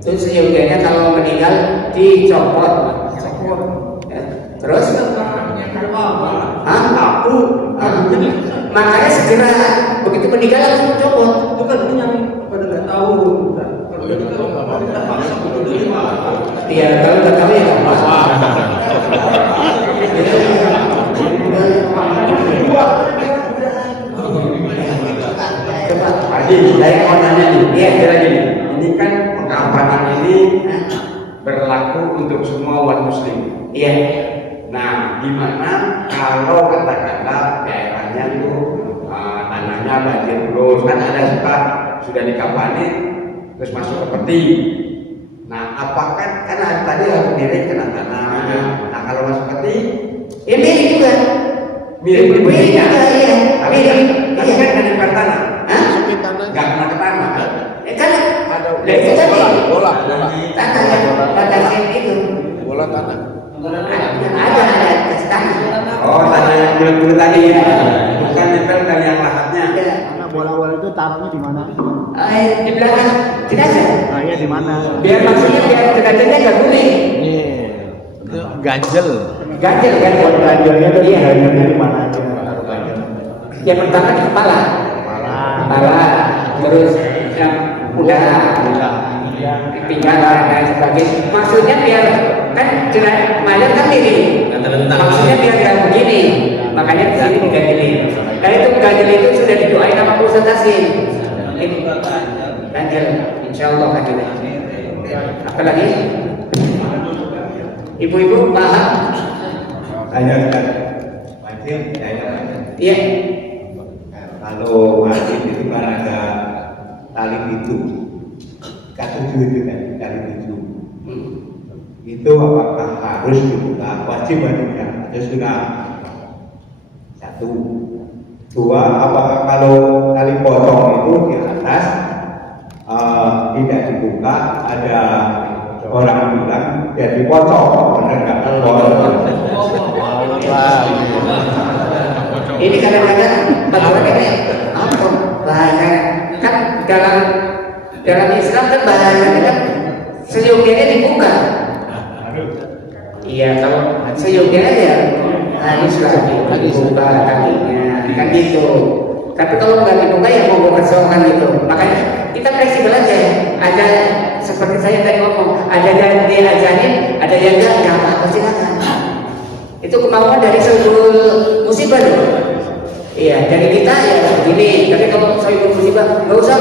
terus seyogianya kalau meninggal dicopot. Terus? Makanya segera begitu meninggal langsung copot. Itu kan ini yang pada nggak tahu. Iya, kalau nggak tahu ya nggak apa. Haji, saya mau nanya nih. Iya, lagi. Ini kan pengawalan ini berlaku untuk semua umat muslim. Iya. Nah, gimana kalau katakanlah daerahnya itu tanahnya banjir terus, kan ada sudah dikapani terus masuk ke peti. Nah, apakah kan tadi harus mirip kena tanah. Nah, kalau masuk peti, Ini juga. mirip Iya. Tapi kan kena tanah. Hah? Nggak kena ke tanah. Kan itu tadi Bola. tanah yang batasin itu. Bola tanah. Ada tanah. Oh, tanah yang bulat-bulat tadi ya. Bukan nempel dari yang lahatnya. Karena bola-bola itu taruhnya di mana? Di belakang jenazah. Ah iya di mana? Biar maksudnya biar jenazahnya nggak guling. Iya. Itu ganjel. Ganjel. Ganjelnya itu Iya. ganjelnya di mana aja? Yang pertama di kepala. Terus yang udara, di pinggang dan sebagainya. Maksudnya biar kan mayat kan diri. Maksudnya biar nggak begini. Makanya di sini diganjeli. Nah itu ganjel itu sudah didoain sama Ustaz Hasim. Ganjel, insya Allah ganjel. Apalagi? Ibu-ibu paham? Tanya Ustaz. Wajib, saya Iya. kalau wajib itu kan ada tali pintu, K7 itu kan tali pintu. Itu apakah harus dibuka? Wajib ya? Atau sudah? Satu. Dua, apakah kalau tali pocong itu di atas tidak dibuka? Ada orang bilang jadi pocong, benar nggak? Ini kadang-kadang bagaimana ini apa bahasa kan dalam Islam kan bahasanya kan seyogianya dibuka. Iya kalau seyogianya ya haruslah dibuka kakinya kan gitu. Tapi kalau nggak dibuka ya mau persoalan itu. Makanya kita fleksibel aja. Ada seperti saya tadi ngomong, ada yang diajarin, ada yang nggak apa-apa silakan. Itu kemauan dari seluruh musibah loh. Iya, dari kita ya begini. Tapi kalau seluruh musibah, nggak usah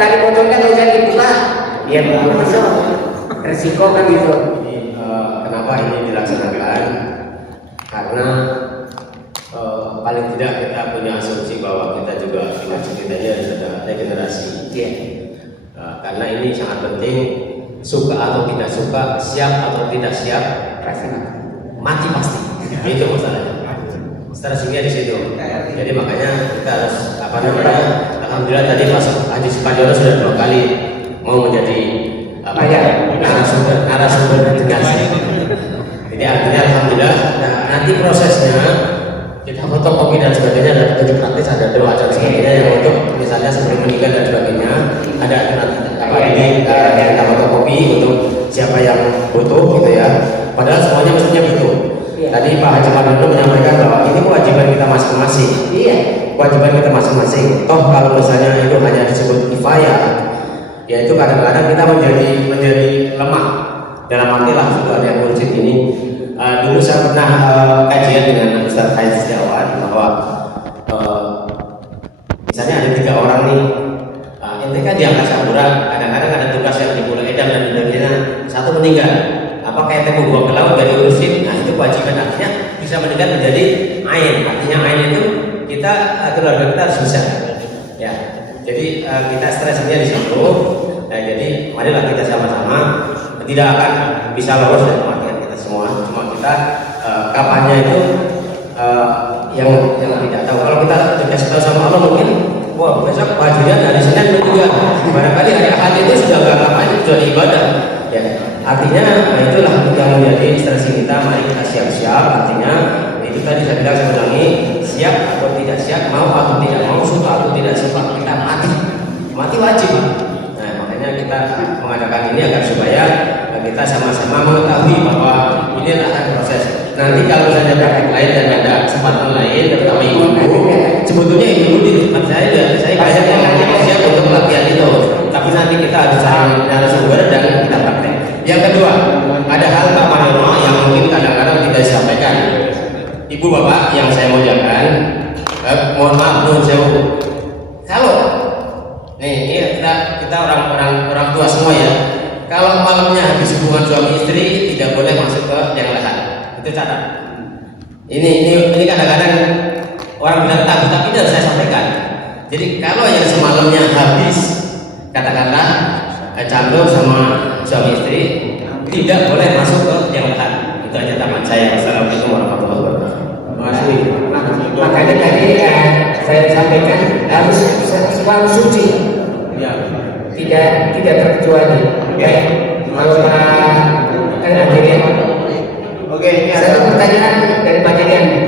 tali pocongnya nggak usah dibuka. Ya begitu, resiko kan gitu. Kenapa ini dilaksanakan? Karena paling tidak kita punya asumsi bahwa kita juga generasi kita ini ada regenerasi. Karena ini sangat penting, suka atau tidak suka, siap atau tidak siap, mati pasti. Itu masalahnya. Strateginya di situ. Jadi makanya kita harus alhamdulillah tadi Pak Haji Supadiono sudah 2 kali mau menjadi narasumber delegasi. Jadi artinya alhamdulillah. Nah, nanti prosesnya kita fotokopi dan sebagainya, ada petunjuk praktis, ada doa dan sebagainya yang untuk misalnya sebelum meninggal dan sebagainya ada ini kita fotokopi untuk siapa yang butuh gitu ya. Padahal semuanya mestinya butuh. Tadi Pak Haji Supadiono menyampaikan bahwa ini kewajiban kita masing-masing. Kewajiban kita masing-masing. Toh kalau misalnya itu hanya disebut kifayah, ya itu kadang-kadang kita menjadi lemah. Dalam artilah sudah ada yang ngurusin ini. Dulu saya pernah kajian dengan Ustaz Khair Setiawan bahwa misalnya ada 3 orang nih, ente kan di angkasa pura, kadang-kadang ada tugas yang di Pulau Edam dan sebagainya, 1 meninggal. Apakah ente mau buang ke laut dari urusin? Nah itu kewajiban, artinya bisa meninggal menjadi ain. Artinya ain itu kita keluarga kita harus bisa. Ya, jadi kita stresnya di situ. Nah, jadi marilah kita sama-sama, tidak akan bisa lolos dari kematian kita semua. Cuma kita kapannya itu yang tidak tahu. Kalau kita dikasih tahu sama Allah mungkin, wah besok wajiban hari Senin juga. Barangkali hari Ahad itu sudah nggak ngapain, sudah ibadah. Ya, artinya itulah yang menjadi instruksi kita. Mari kita siap-siap. Artinya itu tadi saya bilang sebenarnya siap atau tidak siap, mau atau tidak mau, suka atau tidak suka, kita mati wajib. Nah makanya kita mengadakan ini agar supaya kita sama-sama mengetahui bahwa ini adalah proses. Nanti kalau saja praktik lain dan ada kesempatan lain, terutama ibu-ibu, sebetulnya ibu-ibu di tempat saya banyak yang siap untuk pelatihan itu. Tapi nanti kita harus cari narasumber dan kita praktek. Yang kedua, ada hal Pak Manono yang mungkin kadang-kadang tidak disampaikan. Ibu bapak yang saya muliakan, mohon maaf nuhun sewu. Kalau ini kita orang tua semua ya. Kalau malamnya habis hubungan suami istri tidak boleh masuk ke yang lain. Itu catat. Ini kadang-kadang orang bilang tabu, tapi tidak saya sampaikan. Jadi kalau yang semalamnya habis katakanlah candu sama suami istri tidak boleh masuk ke yang lain. Itu aja taman saya. Wassalamualaikum warahmatullahi wabarakatuh. Makanya tadi saya sampaikan harus selalu suci, tidak terkecuali. Kalau akhirnya, Oke, ini satu pertanyaan dari Pak Jadian.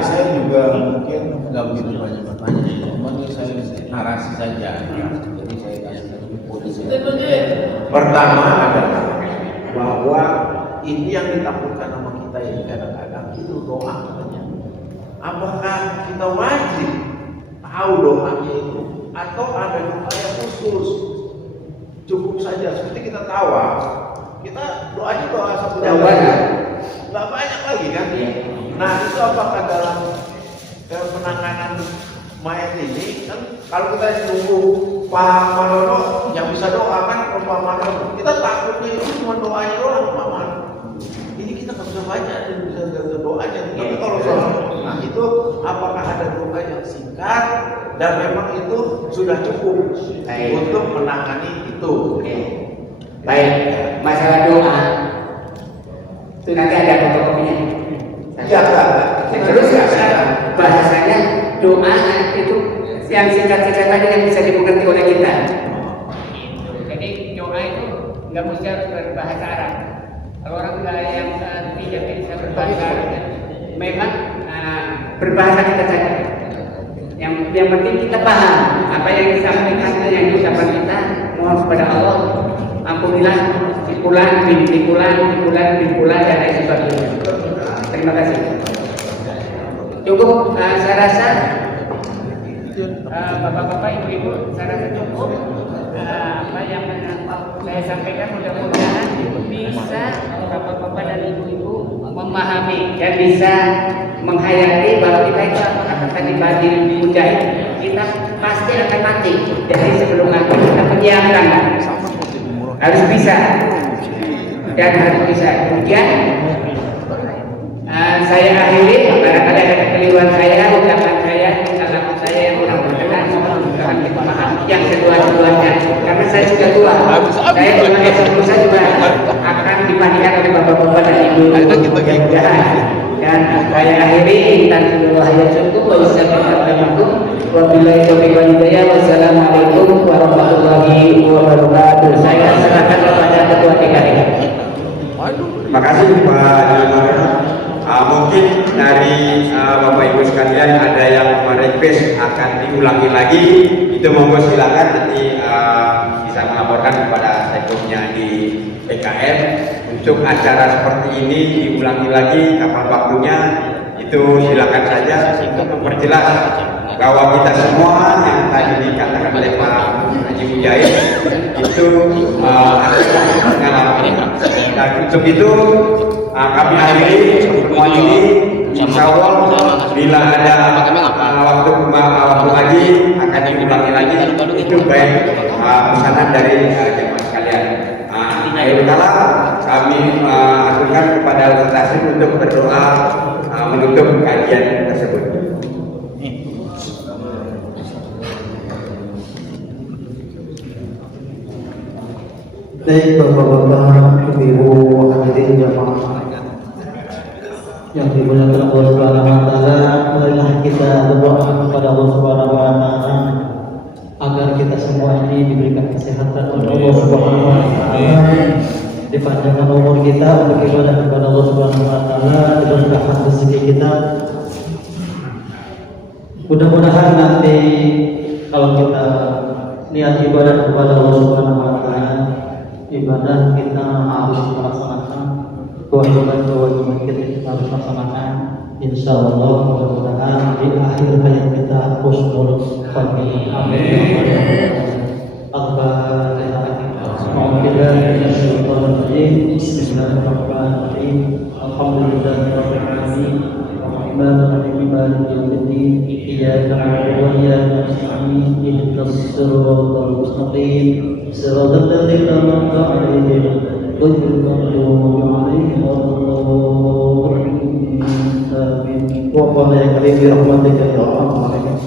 Saya juga mungkin nggak begitu banyak bertanya, cuma saya narasi saja. Jadi saya kasih posisi. pertama adalah bahwa ini yang ditakutkan sama kita ini kadang-kadang itu doa katanya. Apakah kita wajib tahu doanya itu atau ada doa yang khusus? Cukup saja seperti kita tawa, kita doanya doa satu nggak banyak lagi kan? Nah itu apakah dalam penanganan mayat ini kan kalau kita nunggu Pak Manono yang bisa doa kan Pak Manono, kita takutnya itu cuma doanya doang Pak Manono. Ini kita nggak bisa baca dan bisa doanya. Tapi kalau soal nah itu apakah ada doa yang singkat dan memang itu sudah cukup untuk menangani itu? Baik, masalah doa itu nanti ada fotokopinya. Ya, Terus bahasanya doa itu yang singkat-singkat tadi yang bisa dimengerti oleh kita. Jadi doa itu nggak mesti harus berbahasa Arab. Kalau orang yang tidak bisa berbahasa Arab, memang berbahasa kita saja. Yang penting kita paham apa yang disampaikan, yang diucapkan kita. Mohon kepada Allah, ampunilah pikulan, pikulan dan lain sebagainya. Terima kasih. Cukup, saya rasa Bapak-bapak, ibu-ibu, saya rasa cukup. Apa yang saya sampaikan mudah-mudahan bisa bapak-bapak dan ibu-ibu memahami dan bisa menghayati bahwa kita itu apa kata tadi Badir Mujahid, kita pasti akan mati. Jadi sebelum mati kita menyiapkan, harus bisa dan harus bisa. Kemudian saya akhiri, barangkali ada kekeliruan saya, ucapan saya, kesalahan saya yang kurang berkenan, mohon kita maaf yang kedua-duanya. Karena saya sudah tua, saya dengan S10 saya juga akan dibandingkan oleh bapak-bapak dan ibu. Dan saya akhiri, dan wassalamualaikum warahmatullahi wabarakatuh. Saya serahkan kepada ketua DKI. Terima kasih Pak Jumar. Mungkin dari Bapak Ibu sekalian ada yang merequest akan diulangi lagi, itu monggo silakan nanti bisa melaporkan kepada sekretarisnya di PKM untuk acara seperti ini diulangi lagi kapan waktunya, itu silakan saja untuk memperjelas bahwa kita semua yang tadi dikatakan oleh Pak Haji Mujahid itu mengalami. Dan untuk itu kami akhiri pertemuan ini. Insya Allah bila ada waktu lagi akan diulangi lagi, itu baik pesanan dari jemaah sekalian. Akhir kala kami aturkan kepada Ustaz Hasim untuk berdoa menutup kajian tersebut. Baik bapak-bapak, ibu-ibu, hadirin jamaah yang dimuliakan Allah Subhanahu wa taala, marilah kita berdoa kepada Allah Subhanahu wa taala agar kita semua ini diberikan kesehatan oleh Allah Subhanahu wa taala, dipanjangkan umur kita untuk ibadah kepada Allah Subhanahu wa taala, diberkahkan rezeki kita. Mudah-mudahan nanti kalau kita niat ibadah kepada Allah Subhanahu wa taala, ibadah kita harus melaksanakan kewajiban kita harus laksanakan. Insya Allah mudah-mudahan di akhir hayat kita husnul khatimah. Amin. Bismillahirrahmanirrahim. Alhamdulillahirabbil alamin. Arrahmanirrahim. Maliki yaumiddin. Iyyaka na'budu wa iyyaka nasta'in. Ihdinas siratal mustaqim. Siratal ladzina an'amta 'alaihim ghairil maghdubi 'alaihim waladdallin. Amin. Wa qala ya karim bi rahmatika ya arhamar rahimin.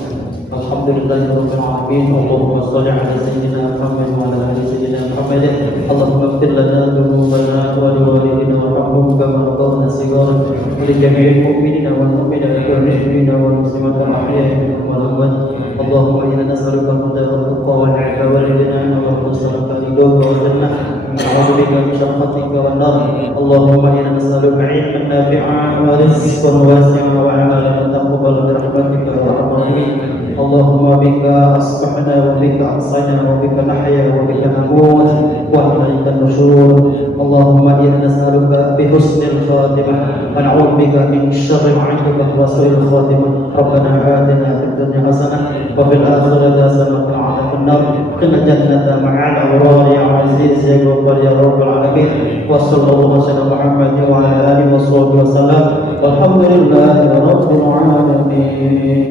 Alhamdulillahirabbil alamin. Allahumma shalli ala sayyidina Muhammad wa ala ali sayyidina Muhammad. Allahumma ighfir lana dhunubana wa li walidina warhamhum kama rabbayana shighara. Wa li jami'il mu'minina wal mu'minati wal muslimina wal muslimat al ahya'i minhum wal amwat. Allahumma inna nas'aluka al-huda wal tuqa wal 'afwa wal ghina wa husnal ridha wal jannah. Na'udzu bika min syarri wan nar. Allahumma inna nas'aluka 'ilman nafi'an wa rizqan wasi'an wa 'amalan taqabbal bi rahmatika ya arhamar rahimin. Allahumma bika asbahna wa bika amsayna wa bika nahya wa bika namut wa ilaika nusyur. Allahumma inna nas'aluka bi husnil khatimah wa na'udzu bika min syarri ma 'indaka wa su'il khatimah. Rabbana atina fid dunya hasanah wa fil akhirati hasanah wa qina adzaban nar. Qina jannata ma'al abrar ya aziz ya ghaffar ya rabbal alamin. Wa sallallahu ala Muhammad wa ala alihi wa sahbihi wa sallam. Walhamdulillahi rabbil alamin.